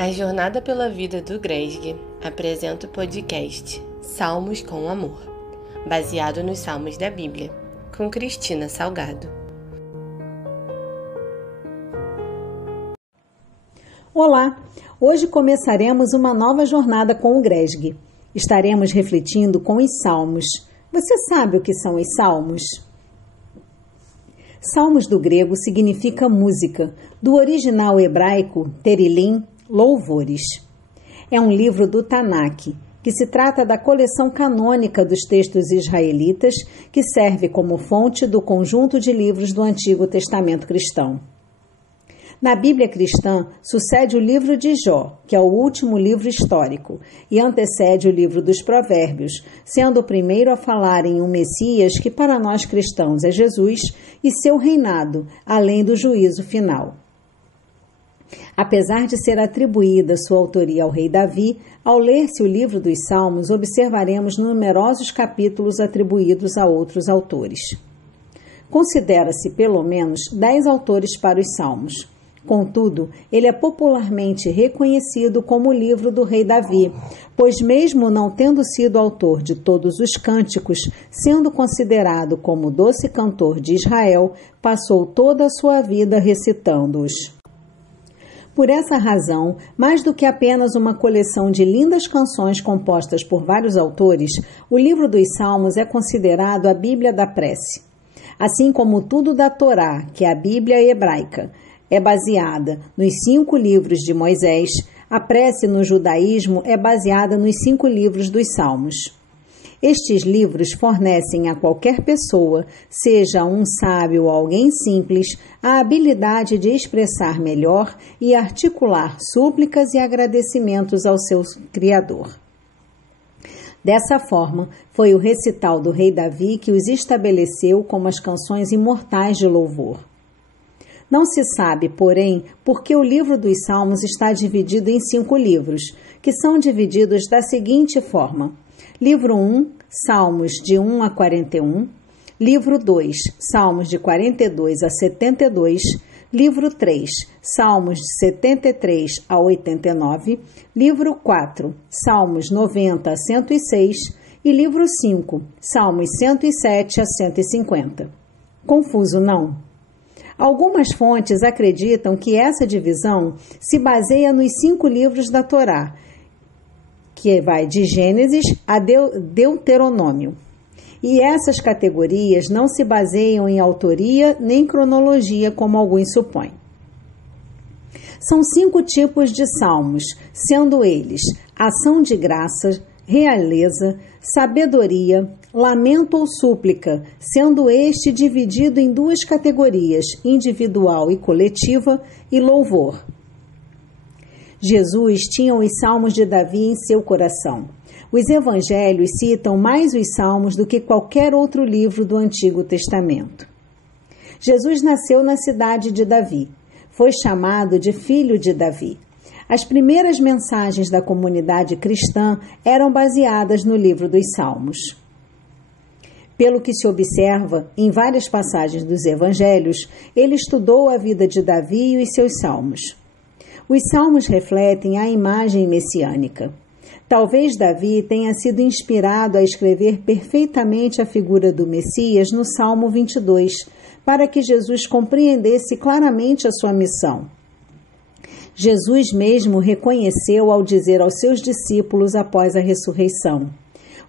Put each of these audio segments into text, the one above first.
A Jornada pela Vida do Gresg apresenta o podcast Salmos com Amor, baseado nos Salmos da Bíblia, com Cristina Salgado. Olá! Hoje começaremos uma nova jornada com o Gresg. Estaremos refletindo com os Salmos. Você sabe o que são os Salmos? Salmos do grego significa música, do original hebraico terilim, louvores. É um livro do Tanakh, que se trata da coleção canônica dos textos israelitas, que serve como fonte do conjunto de livros do Antigo Testamento cristão. Na Bíblia cristã, sucede o livro de Jó, que é o último livro histórico, e antecede o livro dos Provérbios, sendo o primeiro a falar em um Messias que para nós cristãos é Jesus e seu reinado, além do juízo final. Apesar de ser atribuída sua autoria ao rei Davi, ao ler-se o livro dos Salmos, observaremos numerosos capítulos atribuídos a outros autores. Considera-se pelo menos 10 autores para os Salmos. Contudo, ele é popularmente reconhecido como o livro do rei Davi, pois mesmo não tendo sido autor de todos os cânticos, sendo considerado como o doce cantor de Israel, passou toda a sua vida recitando-os. Por essa razão, mais do que apenas uma coleção de lindas canções compostas por vários autores, o livro dos Salmos é considerado a Bíblia da prece. Assim como tudo da Torá, que é a Bíblia hebraica, é baseada nos 5 livros de Moisés, a prece no judaísmo é baseada nos 5 livros dos Salmos. Estes livros fornecem a qualquer pessoa, seja um sábio ou alguém simples, a habilidade de expressar melhor e articular súplicas e agradecimentos ao seu Criador. Dessa forma, foi o recital do rei Davi que os estabeleceu como as canções imortais de louvor. Não se sabe, porém, por que o livro dos Salmos está dividido em 5 livros, que são divididos da seguinte forma: Livro 1, Salmos de 1 a 41, Livro 2, Salmos de 42 a 72, Livro 3, Salmos de 73 a 89, Livro 4, Salmos 90 a 106 e Livro 5, Salmos 107 a 150. Confuso, não? Algumas fontes acreditam que essa divisão se baseia nos 5 livros da Torá, que vai de Gênesis a Deuteronômio. E essas categorias não se baseiam em autoria nem cronologia, como alguns supõem. São 5 tipos de salmos, sendo eles ação de graça, realeza, sabedoria, lamento ou súplica, sendo este dividido em 2 categorias, individual e coletiva, e louvor. Jesus tinha os Salmos de Davi em seu coração. Os evangelhos citam mais os Salmos do que qualquer outro livro do Antigo Testamento. Jesus nasceu na cidade de Davi. Foi chamado de filho de Davi. As primeiras mensagens da comunidade cristã eram baseadas no livro dos Salmos. Pelo que se observa em várias passagens dos evangelhos, ele estudou a vida de Davi e os seus salmos. Os salmos refletem a imagem messiânica. Talvez Davi tenha sido inspirado a escrever perfeitamente a figura do Messias no Salmo 22, para que Jesus compreendesse claramente a sua missão. Jesus mesmo reconheceu ao dizer aos seus discípulos após a ressurreição: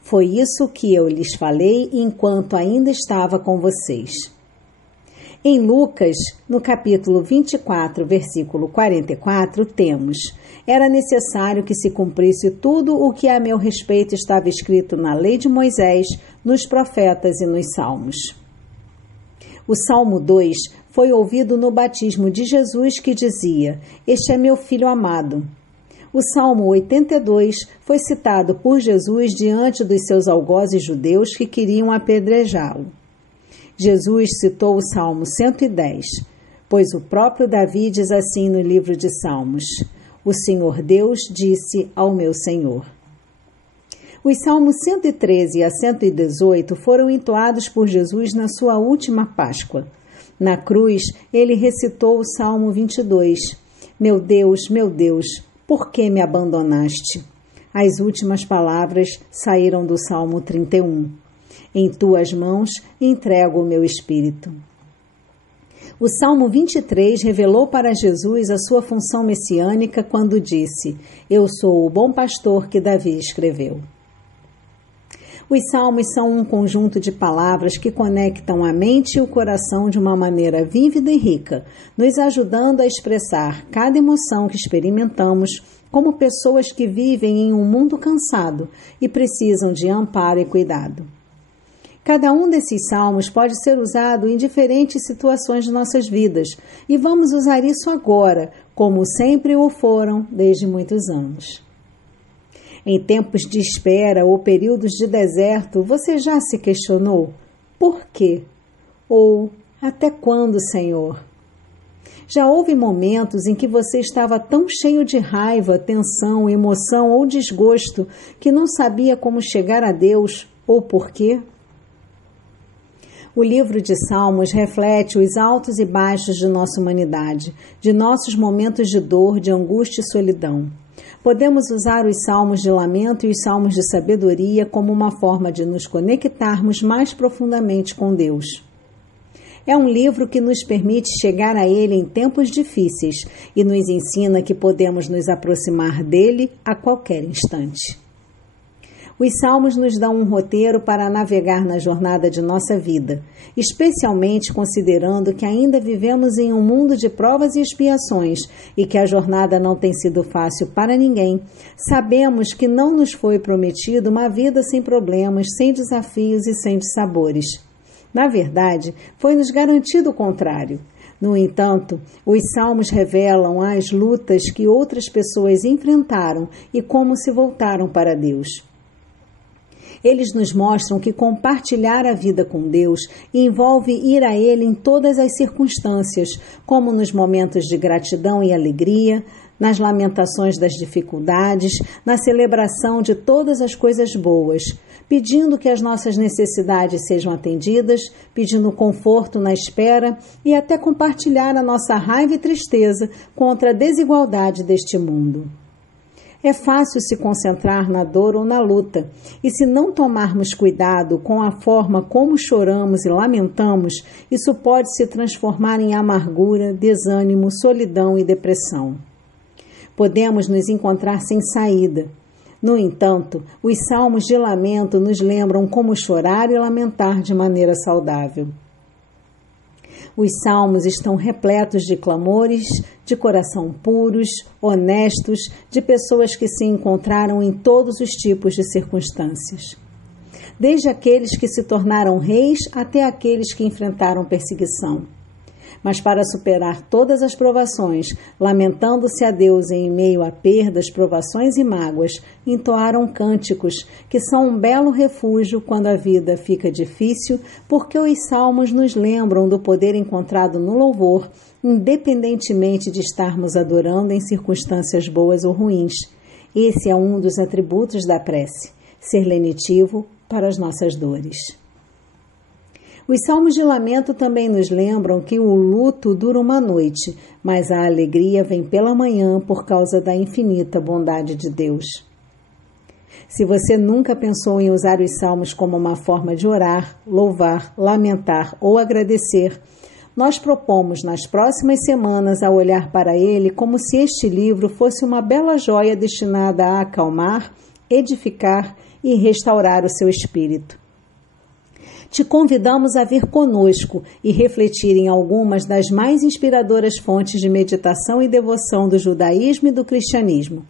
"Foi isso que eu lhes falei enquanto ainda estava com vocês." Em Lucas, no capítulo 24, versículo 44, temos: "Era necessário que se cumprisse tudo o que a meu respeito estava escrito na lei de Moisés, nos profetas e nos salmos." O Salmo 2 foi ouvido no batismo de Jesus, que dizia: "Este é meu filho amado." O Salmo 82 foi citado por Jesus diante dos seus algozes judeus que queriam apedrejá-lo. Jesus citou o Salmo 110, pois o próprio Davi diz assim no livro de Salmos: "O Senhor Deus disse ao meu Senhor." Os Salmos 113 a 118 foram entoados por Jesus na sua última Páscoa. Na cruz, ele recitou o Salmo 22, meu Deus, por que me abandonaste? As últimas palavras saíram do Salmo 31. Em tuas mãos entrego o meu espírito. O Salmo 23 revelou para Jesus a sua função messiânica quando disse: Eu sou o bom pastor que Davi escreveu. Os salmos são um conjunto de palavras que conectam a mente e o coração de uma maneira vívida e rica, nos ajudando a expressar cada emoção que experimentamos como pessoas que vivem em um mundo cansado e precisam de amparo e cuidado. Cada um desses salmos pode ser usado em diferentes situações de nossas vidas, e vamos usar isso agora, como sempre o foram desde muitos anos. Em tempos de espera ou períodos de deserto, você já se questionou: por quê? Ou até quando, Senhor? Já houve momentos em que você estava tão cheio de raiva, tensão, emoção ou desgosto que não sabia como chegar a Deus ou por quê? O livro de Salmos reflete os altos e baixos de nossa humanidade, de nossos momentos de dor, de angústia e solidão. Podemos usar os salmos de lamento e os salmos de sabedoria como uma forma de nos conectarmos mais profundamente com Deus. É um livro que nos permite chegar a Ele em tempos difíceis e nos ensina que podemos nos aproximar dele a qualquer instante. Os salmos nos dão um roteiro para navegar na jornada de nossa vida, especialmente considerando que ainda vivemos em um mundo de provas e expiações e que a jornada não tem sido fácil para ninguém. Sabemos que não nos foi prometido uma vida sem problemas, sem desafios e sem dissabores. Na verdade, foi-nos garantido o contrário. No entanto, os salmos revelam as lutas que outras pessoas enfrentaram e como se voltaram para Deus. Eles nos mostram que compartilhar a vida com Deus envolve ir a Ele em todas as circunstâncias, como nos momentos de gratidão e alegria, nas lamentações das dificuldades, na celebração de todas as coisas boas, pedindo que as nossas necessidades sejam atendidas, pedindo conforto na espera e até compartilhar a nossa raiva e tristeza contra a desigualdade deste mundo. É fácil se concentrar na dor ou na luta, e se não tomarmos cuidado com a forma como choramos e lamentamos, isso pode se transformar em amargura, desânimo, solidão e depressão. Podemos nos encontrar sem saída. No entanto, os salmos de lamento nos lembram como chorar e lamentar de maneira saudável. Os salmos estão repletos de clamores, de coração puros, honestos, de pessoas que se encontraram em todos os tipos de circunstâncias. Desde aqueles que se tornaram reis até aqueles que enfrentaram perseguição. Mas para superar todas as provações, lamentando-se a Deus em meio a perdas, provações e mágoas, entoaram cânticos, que são um belo refúgio quando a vida fica difícil, porque os salmos nos lembram do poder encontrado no louvor, independentemente de estarmos adorando em circunstâncias boas ou ruins. Esse é um dos atributos da prece, ser lenitivo para as nossas dores. Os salmos de lamento também nos lembram que o luto dura uma noite, mas a alegria vem pela manhã por causa da infinita bondade de Deus. Se você nunca pensou em usar os salmos como uma forma de orar, louvar, lamentar ou agradecer, nós propomos nas próximas semanas a olhar para ele como se este livro fosse uma bela joia destinada a acalmar, edificar e restaurar o seu espírito. Te convidamos a vir conosco e refletir em algumas das mais inspiradoras fontes de meditação e devoção do judaísmo e do cristianismo.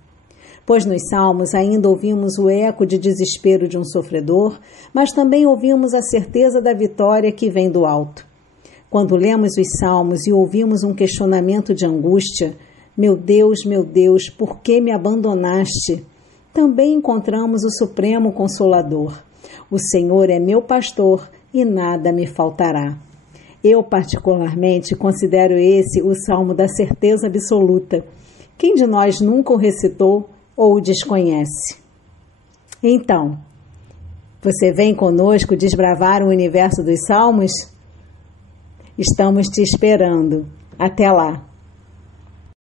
Pois nos salmos ainda ouvimos o eco de desespero de um sofredor, mas também ouvimos a certeza da vitória que vem do alto. Quando lemos os salmos e ouvimos um questionamento de angústia, meu Deus, por que me abandonaste? Também encontramos o Supremo Consolador. O Senhor é meu pastor e nada me faltará. Eu, particularmente, considero esse o salmo da certeza absoluta. Quem de nós nunca o recitou ou o desconhece? Então, você vem conosco desbravar o universo dos salmos? Estamos te esperando. Até lá!